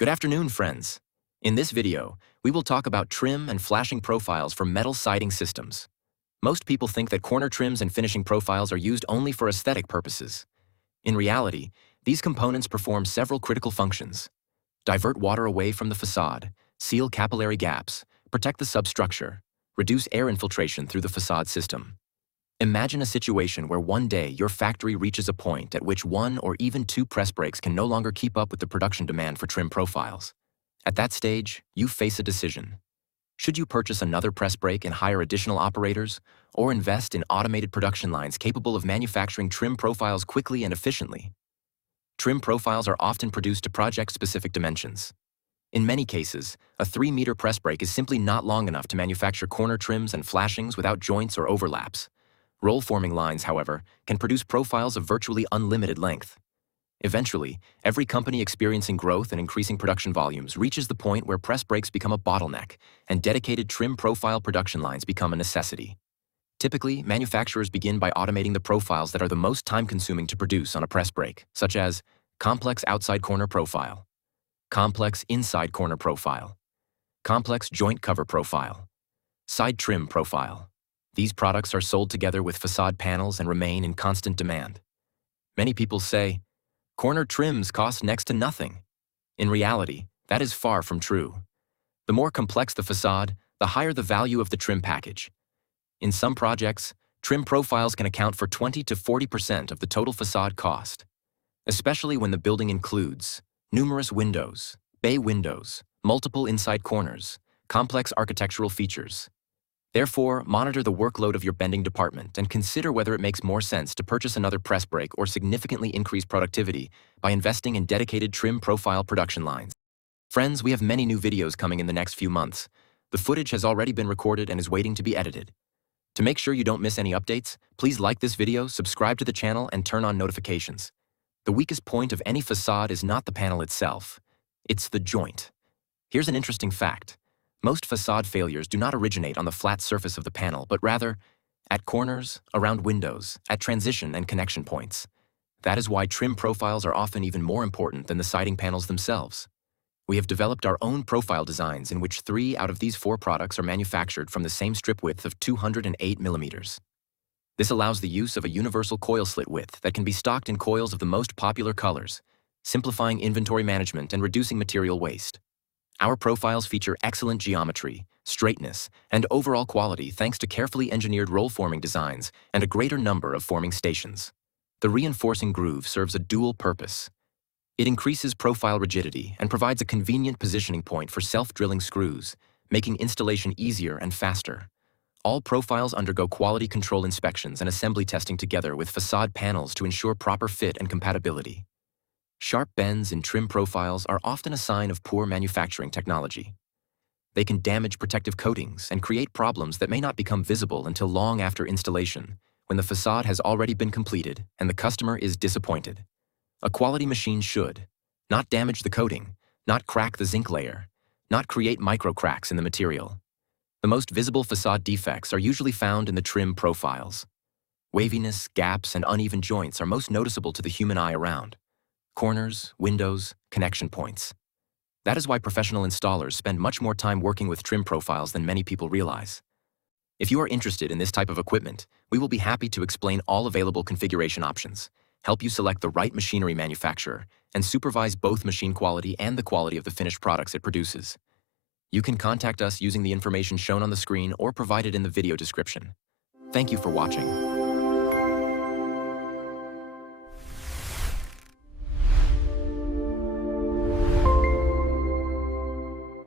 Good afternoon, friends. In this video, we will talk about trim and flashing profiles for metal siding systems. Most people think that corner trims and finishing profiles are used only for aesthetic purposes. In reality, these components perform several critical functions. Divert water away from the facade, seal capillary gaps, protect the substructure, reduce air infiltration through the facade system. Imagine a situation where one day your factory reaches a point at which one or even two press brakes can no longer keep up with the production demand for trim profiles. At that stage, you face a decision. Should you purchase another press brake and hire additional operators, or invest in automated production lines capable of manufacturing trim profiles quickly and efficiently? Trim profiles are often produced to project-specific dimensions. In many cases, a 3-meter press brake is simply not long enough to manufacture corner trims and flashings without joints or overlaps. Roll-forming lines, however, can produce profiles of virtually unlimited length. Eventually, every company experiencing growth and increasing production volumes reaches the point where press brakes become a bottleneck and dedicated trim profile production lines become a necessity. Typically, manufacturers begin by automating the profiles that are the most time-consuming to produce on a press brake, such as complex outside corner profile, complex inside corner profile, complex joint cover profile, side trim profile. These products are sold together with facade panels and remain in constant demand. Many people say, corner trims cost next to nothing. In reality, that is far from true. The more complex the facade, the higher the value of the trim package. In some projects, trim profiles can account for 20 to 40% of the total facade cost, especially when the building includes numerous windows, bay windows, multiple inside corners, complex architectural features. Therefore, monitor the workload of your bending department and consider whether it makes more sense to purchase another press brake or significantly increase productivity by investing in dedicated trim profile production lines. Friends, we have many new videos coming in the next few months. The footage has already been recorded and is waiting to be edited. To make sure you don't miss any updates, please like this video, subscribe to the channel, and turn on notifications. The weakest point of any facade is not the panel itself. It's the joint. Here's an interesting fact. Most facade failures do not originate on the flat surface of the panel, but rather at corners, around windows, at transition and connection points. That is why trim profiles are often even more important than the siding panels themselves. We have developed our own profile designs in which 3 out of these 4 products are manufactured from the same strip width of 208 millimeters. This allows the use of a universal coil slit width that can be stocked in coils of the most popular colors, simplifying inventory management and reducing material waste. Our profiles feature excellent geometry, straightness, and overall quality thanks to carefully engineered roll-forming designs and a greater number of forming stations. The reinforcing groove serves a dual purpose. It increases profile rigidity and provides a convenient positioning point for self-drilling screws, making installation easier and faster. All profiles undergo quality control inspections and assembly testing together with facade panels to ensure proper fit and compatibility. Sharp bends in trim profiles are often a sign of poor manufacturing technology. They can damage protective coatings and create problems that may not become visible until long after installation, when the facade has already been completed and the customer is disappointed. A quality machine should not damage the coating, not crack the zinc layer, not create micro cracks in the material. The most visible facade defects are usually found in the trim profiles. Waviness, gaps, and uneven joints are most noticeable to the human eye around corners, windows, connection points. That is why professional installers spend much more time working with trim profiles than many people realize. If you are interested in this type of equipment, we will be happy to explain all available configuration options, help you select the right machinery manufacturer, and supervise both machine quality and the quality of the finished products it produces. You can contact us using the information shown on the screen or provided in the video description. Thank you for watching.